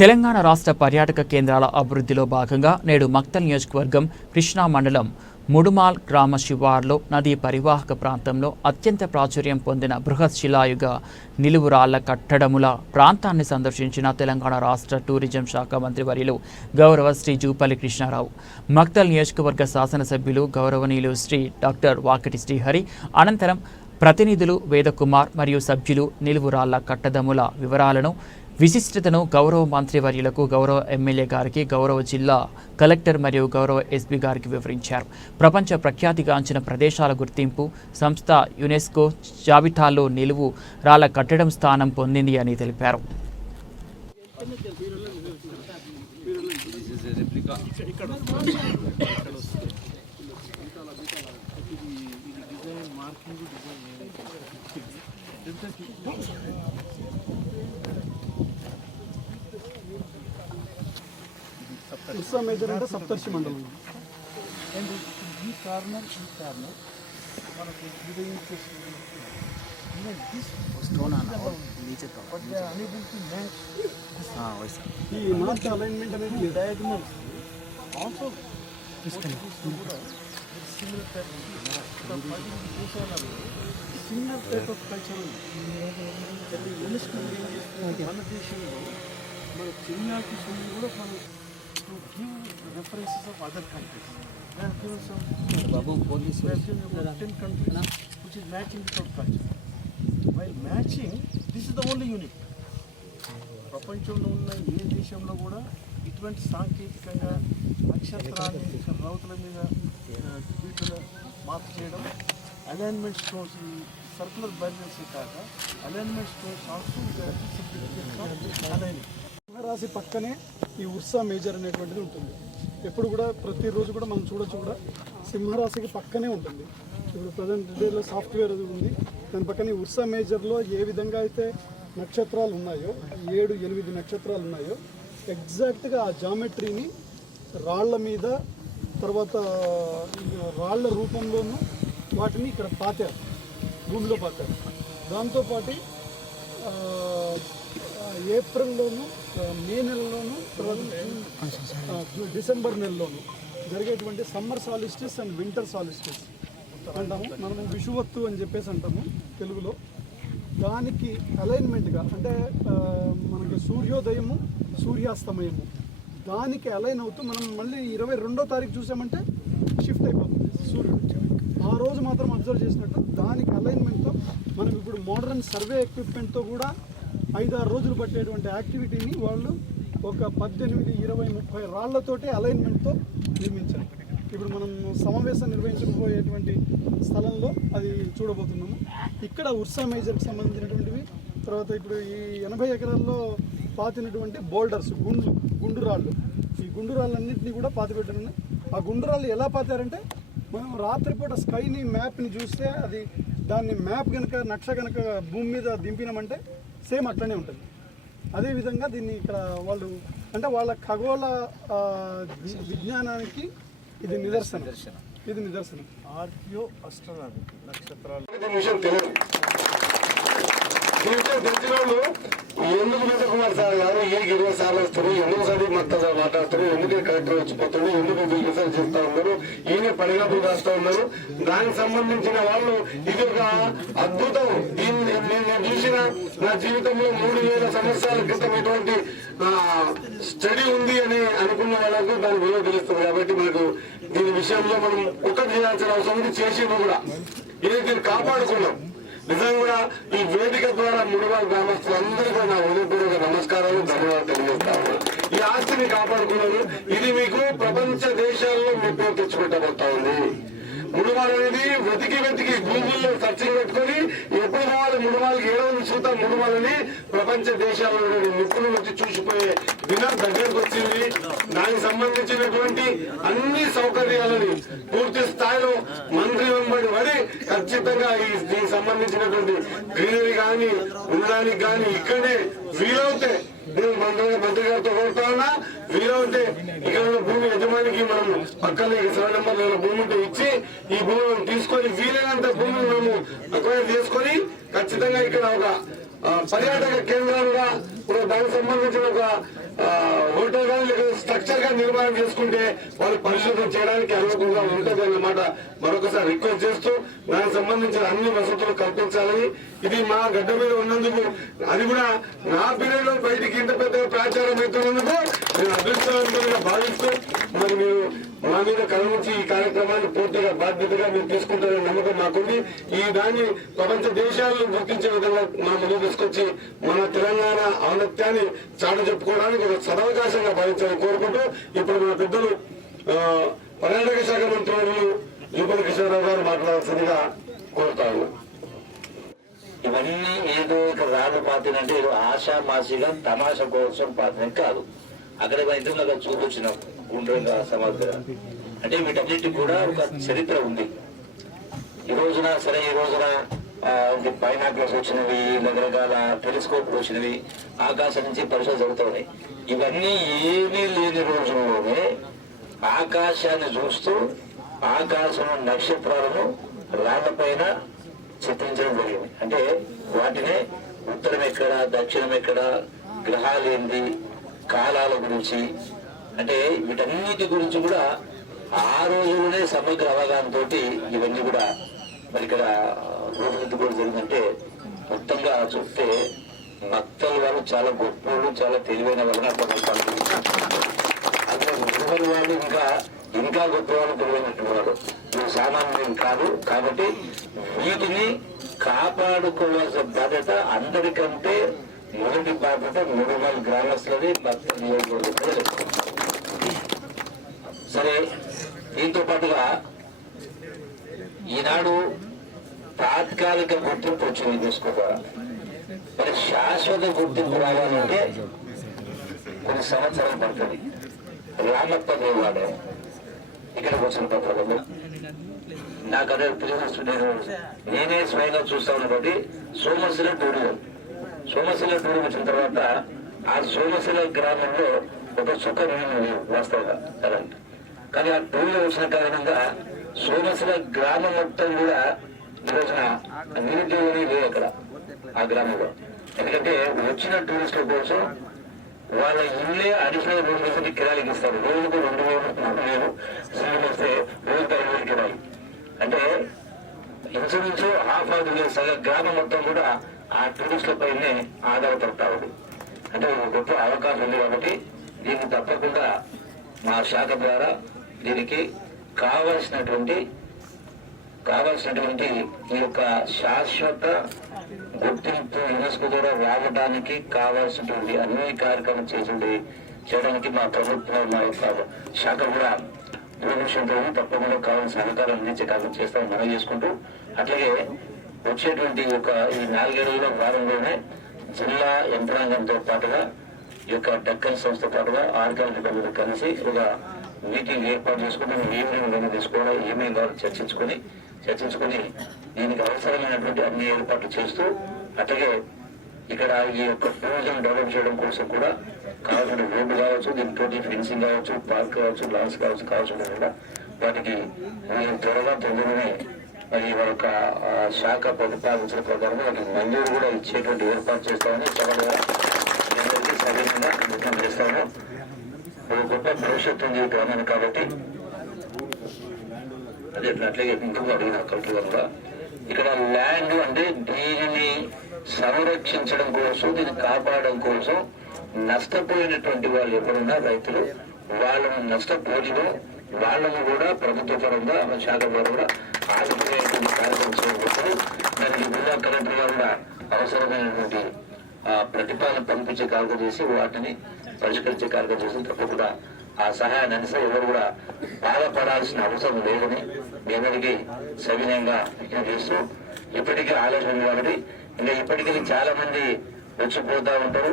తెలంగాణ రాష్ట్ర పర్యాటక కేంద్రాల అభివృద్ధిలో భాగంగా నేడు మక్తల్ నియోజకవర్గం కృష్ణా మండలం ముడుమాల్ గ్రామ శివార్లో నదీ పరివాహక ప్రాంతంలో అత్యంత ప్రాచుర్యం పొందిన బృహత్ శిలాయుగ నిలువురాళ్ల కట్టడముల ప్రాంతాన్ని సందర్శించిన తెలంగాణ రాష్ట్ర టూరిజం శాఖ మంత్రి వర్యులు గౌరవ శ్రీ జూపల్లి కృష్ణారావు. మక్తల్ నియోజకవర్గ శాసనసభ్యులు గౌరవనీయులు శ్రీ డాక్టర్ వాకటి శ్రీహరి అనంతరం ప్రతినిధులు వేదకుమార్ మరియు సభ్యులు నిలువురాళ్ల కట్టడముల వివరాలను విశిష్టతను గౌరవ మంత్రివర్యులకు, గౌరవ ఎమ్మెల్యే గారికి, గౌరవ జిల్లా కలెక్టర్ మరియు గౌరవ ఎస్పీ గారికి వివరించారు. ప్రపంచ ప్రఖ్యాతిగాంచిన ప్రదేశాల గుర్తింపు సంస్థ యునెస్కో జాబితాలో నిలువు రాళ్ల కట్టడం స్థానం పొందింది అని తెలిపారు. ఉత్సా మేజర్ అంటే సప్తర్షి మండలం. అండ్ ఈ కార్నర్ మనకు ఈ నార్త్ అలైన్మెంట్ అనేది diagonal also similar type of culture మన దేశంలో మన చిన్నాకి కూడా మనం to give references of other countries. They have given some. Babu, police. We have given about 10 countries, which is matching with our culture. While matching, this is the only unit. ప్రపంచంలో ఉన్న ఏ దేశంలో కూడా ఇటువంటి సాంకేతికంగా నక్షత్రాన్ని రౌతుల మీద వీటిలో మార్క్ చేయడం, అలైన్మెంట్ స్టోన్స్, సర్కులర్ బ్యాలెన్స్ కాక అలైన్మెంట్ స్టోన్స్ ఆల్సో అలైనింగ్. సింహరాశి పక్కనే ఈ ఉర్సా మేజర్ అనేటువంటిది ఉంటుంది. ఎప్పుడు కూడా ప్రతిరోజు కూడా మనం చూడొచ్చు కూడా సింహరాశికి పక్కనే ఉంటుంది. ఇప్పుడు ప్రజెంట్ డేలో సాఫ్ట్వేర్ అది ఉంది, దాని పక్కనే ఉర్సా మేజర్లో ఏ విధంగా అయితే నక్షత్రాలు ఉన్నాయో 7-8 నక్షత్రాలు ఉన్నాయో ఎగ్జాక్ట్గా ఆ జామెట్రీని రాళ్ల మీద తర్వాత రాళ్ల రూపంలోనూ వాటిని ఇక్కడ పాతారు, భూమిలో పాతారు. దాంతోపాటు ఏప్రిల్లోను, మే నెలలోను, తర్వాత డిసెంబర్ నెలలోను జరిగేటువంటి summer solstice and winter solstice అంటాము. మనము విషువత్తు అని చెప్పేసి అంటాము తెలుగులో. దానికి అలైన్మెంట్గా అంటే మనకి సూర్యోదయము, సూర్యాస్తమయము దానికి అలైన్ అవుతూ మనం మళ్ళీ 22వ తారీఖు చూసామంటే షిఫ్ట్ అయిపోతుంది సూర్యుడు. ఆ రోజు మాత్రం అబ్జర్వ్ చేసినట్టు దానికి అలైన్మెంట్తో మనం ఇప్పుడు మోడర్న్ సర్వే ఎక్విప్మెంట్తో కూడా 5-6 రోజులు పట్టేటువంటి యాక్టివిటీని వాళ్ళు ఒక 18, 20, 30 రాళ్లతోటి అలైన్మెంట్తో నిర్మించారు. ఇప్పుడు మనం సమావేశం నిర్వహించబోయేటువంటి స్థలంలో అది చూడబోతున్నాము. ఇక్కడ ఉర్సా మేజర్కి సంబంధించినటువంటివి, తర్వాత ఇప్పుడు ఈ 80 ఎకరాల్లో పాతినటువంటి బోల్డర్స్, గుండు రాళ్ళు, ఈ గుండు రాళ్ళన్నింటినీ కూడా పాతిపెట్టారు. ఆ గుండు రాళ్ళు ఎలా పాతారంటే మనం రాత్రిపూట స్కైని మ్యాప్ని చూస్తే అది దాన్ని మ్యాప్ కనుక నక్ష కనుక భూమి మీద దింపినామంటే సేమ్ అట్లనే ఉంటుంది. అదేవిధంగా దీన్ని ఇక్కడ వాళ్ళు అంటే వాళ్ళ ఖగోళ విజ్ఞానానికి ఇది నిదర్శనం. ఆర్కియో అస్ట్రానమీ నక్షత్రాలు తెలిసిన వాళ్ళు ఎందుకు వెంకటకుమార్ సార్ గారు ఈ 20 సార్లు వస్తారు, ఎందుకు సార్ మొత్తం మాట్లాడతారు, ఎందుకు కలెక్టర్ వచ్చిపోతాడు, ఎందుకు రిసర్చ్ చేస్తూ ఉన్నారు, ఈయన పడిగాపులు రాస్తూ ఉన్నారు. దానికి సంబంధించిన వాళ్ళు ఇది ఒక అద్భుతం. నేను చూసిన నా జీవితంలో 3000 సంవత్సరాల క్రితం ఇటువంటి స్టడీ ఉంది అని అనుకున్న వాళ్ళకు దాని విలువ తెలుస్తుంది. కాబట్టి మనకు దీని విషయంలో మనం ఒకటి చేయాల్సిన అవసరం ఉంది. చేసి కూడా ఏదైతే కాపాడుకున్నాం. నిజంగా కూడా ఈ వేదిక ద్వారా ముడుమాల్ గ్రామస్తులందరూ కూడా నా హృదయపూర్వక నమస్కారాలు, ధన్యవాదాలు తెలియజేస్తాను. ఈ ఆస్తిని కాపాడుకున్నారు. ఇది మీకు ప్రపంచ దేశాల్లో మెప్పు తెచ్చిపెట్టబోతా ఉంది. ముడుమాల్ అనేది వెతికి గూగుల్లో సర్చింగ్ పెట్టుకుని ఎప్పుడు పోవాలి ముడుమాలకి, ఏడవని చూద్దాం ముడుమాలని ప్రపంచ దేశాల్లో నిపుణులు వచ్చి చూసిపోయే దినం దగ్గరకు వచ్చింది. దానికి సంబంధించినటువంటి అన్ని సౌకర్యాలని పూర్తి స్థాయిలో మంత్రి వెంబడి పడి ఖచ్చితంగా దీనికి సంబంధించినటువంటి గ్రీనరీ కానీ ఉండడానికి కానీ ఇక్కడే వీలవుతే నేను మంత్రి గారితో కోరుతా ఉన్నా, వీలవుతే ఇక్కడ ఉన్న భూమి యజమానికి మనం పక్కన సర్వే నెంబర్ భూమి ఇచ్చి ఈ భూమిని తీసుకొని వీలైనంత భూమిని మనము అక్వైర్ చేసుకొని ఖచ్చితంగా ఇక్కడ ఒక పర్యాటక కేంద్రాలుగా ఇప్పుడు దానికి సంబంధించిన ఒక హోటల్ కానీ లేక స్ట్రక్చర్ గా నిర్మాణం చేసుకుంటే వాళ్ళు పరిశోధన చేయడానికి అనుకూలంగా ఉంటుంది అన్నమాట మరొకసారి రిక్వెస్ట్ చేస్తూ దానికి సంబంధించిన అన్ని వసతులు కల్పించాలని, ఇది మా గడ్డ మీద ఉన్నందుకు, అది కూడా నా పీరియడ్ లో బయటికి ఇంత పెద్దగా ప్రచారం అవుతున్నందుకు నేను అదృష్టవంతంగా భావిస్తూ, మరి మీరు మా మీద కలవచ్చు ఈ కార్యక్రమాన్ని పూర్తిగా బాధ్యతగా మీరు తీసుకుంటారనే నమ్మకం మాకుంది. ఈ దాన్ని ప్రపంచ దేశాలను గుర్తించే విధంగా మా ముందు తీసుకొచ్చి మన తెలంగాణ ఔన్నత్యాన్ని చాటు చెప్పుకోవడానికి ఒక సదవకాశంగా భావించాలని కోరుకుంటూ, ఇప్పుడు మన పెద్దలు పర్యాటక శాఖ మంత్రులు యువపతి కిషోర్రావు గారు మాట్లాడాల్సిందిగా కోరుతాను. ఇవన్నీ ఏదో ఇక్కడ రాళ్ళు పాతినంటే ఆశామాసిగా తమాషా కోసం పాతిన కాదు. అక్కడ వైద్యులుగా చూపించినాం గుండ్రంగా సమాధి అంటే వీటన్నిటికి కూడా ఒక చరిత్ర ఉంది. ఈ రోజున బైనాక్యులర్స్ వచ్చినవి, రకరకాల టెలిస్కోప్లు వచ్చినవి, ఆకాశం నుంచి పరిశోధన జరుగుతున్నాయి. ఇవన్నీ ఏమీ లేని రోజుల్లోనే ఆకాశాన్ని చూస్తూ ఆకాశం నక్షత్రాలను రాళ్లపైన చిత్రించడం జరిగింది. అంటే వాటినే ఉత్తరం ఎక్కడ, దక్షిణం ఎక్కడ, గ్రహాలు ఏంది, కాలాల గురించి, అంటే వీటన్నిటి గురించి కూడా ఆ రోజులోనే సమగ్ర అవగాహనతో ఇవన్నీ కూడా మరి ఇక్కడ రూపుదిద్దుకోవడం జరిగిందంటే, మొత్తంగా చూస్తే మక్తల్ వాళ్ళు చాలా గొప్ప వాళ్ళు, చాలా తెలివైన వాళ్ళని అక్కడ అదే గురువుల వాళ్ళు ఇంకా గొప్ప వాళ్ళు, తెలివైనటువంటి వాళ్ళు. వీళ్ళు సామాన్యం కాదు. కాబట్టి వీటిని కాపాడుకోవాల్సిన బాధ్యత అందరికంటే మొదటి బాధ్యత ముడుమల్ గ్రామస్తులది, మక్తల్ నియోజకవర్గం. సరే, దీంతో పాటుగా ఈనాడు తాత్కాలిక గుర్తింపు వచ్చింది తీసుకోవాలి. మరి శాశ్వత గుర్తింపు రావాలంటే కొన్ని సంవత్సరాలు పడుతుంది. రామప్ప దేవాడు ఇక్కడికి వచ్చిన పత్రికలు నాకు అదే తెలియదు. నేనే స్వయంగా చూస్తాను కాబట్టి సోమశిల టూరిజం వచ్చిన తర్వాత ఆ సోమశిల గ్రామంలో ఒక సుఖ నీళ్ళు వాస్తవంగా కరెంట్. కానీ ఆ టూరిజం వచ్చిన కారణంగా సోమశిల గ్రామం మొత్తం కూడా ఈ రోజున నిరుద్యోగమే లేదు అక్కడ ఆ గ్రామంలో. ఎందుకంటే వచ్చిన టూరిస్టుల కోసం వాళ్ళ ఇల్లే అడిషనల్ రోజు వేసి కిరాయికి ఇస్తారు. రోజుకు 2,000, 3,000 సినిమా వస్తే రోజుకు 5,000 కిరాయి. అంటే ఇంచుమించు హాఫ్ ఆఫ్ ది సగం గ్రామం మొత్తం కూడా ఆ టూరిస్టుల పైనే ఆధారపడతా ఉంది. అంటే ఒక గొప్ప అవకాశం ఉంది. కాబట్టి దీన్ని తప్పకుండా మా శాఖ ద్వారా దీనికి కావలసినటువంటి ఈ యొక్క శాశ్వత గుర్తింపు యునెస్కో ద్వారా రావడానికి కావాల్సినటువంటి అన్ని కార్యక్రమం చేయడానికి మా ప్రభుత్వం, మా యొక్క శాఖ కూడా దూరదర్శనంతో తప్పకుండా కావాల్సిన సహకారం అందించే కార్యక్రమం చేస్తామని మనం చేసుకుంటూ, అట్లాగే వచ్చేటువంటి ఈ 4 రోజుల వారంలోనే జిల్లా యంత్రాంగంతో పాటుగా ఈ యొక్క డక్కన్ సంస్థ పాటుగా ఆర్గానిక్ కలిసి ఒక మీటింగ్ ఏర్పాటు చేసుకుని ఏమేమి తీసుకోవడం, ఏమేమి కావాలో చర్చించుకొని దీనికి అవసరమైనటువంటి అన్ని ఏర్పాట్లు చేస్తూ, అట్లాగే ఇక్కడ ఈ యొక్క టూరిజం డెవలప్ చేయడం కోసం కూడా కావాల్సిన రోడ్డు కావచ్చు, దీని టోటల్ ఫెన్సింగ్ కావచ్చు, పార్క్ కావచ్చు, లాన్స్ కావాల్సిన కూడా వాటికి వీళ్ళు తొందరగానే మరి వాళ్ళ యొక్క శాఖ ప్రతిపాదించిన ప్రకారం వాటికి మంజూరు కూడా ఇచ్చేటువంటి ఏర్పాటు చేస్తామని చక్కగా అందరికీ సవినంగా విజ్ఞప్తి చేస్తాము. ఒక గొప్ప భవిష్యత్తు ఉంది గ్రామాన్ని. కాబట్టి అదే అట్లాగే ఇంకొక అడిగిన కలెక్టర్ వల్ల ఇక్కడ ల్యాండ్ అంటే దీనిని సంరక్షించడం కోసం, దీన్ని కాపాడడం కోసం నష్టపోయినటువంటి వాళ్ళు ఎవరున్నా రైతులు, వాళ్ళను నష్టపోయిన వాళ్ళను కూడా ప్రభుత్వ పరంగా శాఖ ద్వారా కూడా ఆదుకునేటువంటి కార్యక్రమం చేయబోతుంది. దానికి జిల్లా కలెక్టర్ గారు కూడా అవసరమైనటువంటి ప్రతిపాదన పంపించే కార్యక్రమం చేసి వాటిని పరిష్కరించే కార్యక్రమం చేసి తప్పకుండా ఆ సహాయాన్ని అందిస్తే ఎవరు కూడా బాధపడాల్సిన అవసరం లేదని మీ అందరికీ సవినయంగా విజ్ఞప్తి చేస్తూ, ఇప్పటికీ ఆలోచన కాబట్టి ఇంకా ఇప్పటికీ చాలా మంది వచ్చిపోతా ఉంటారు.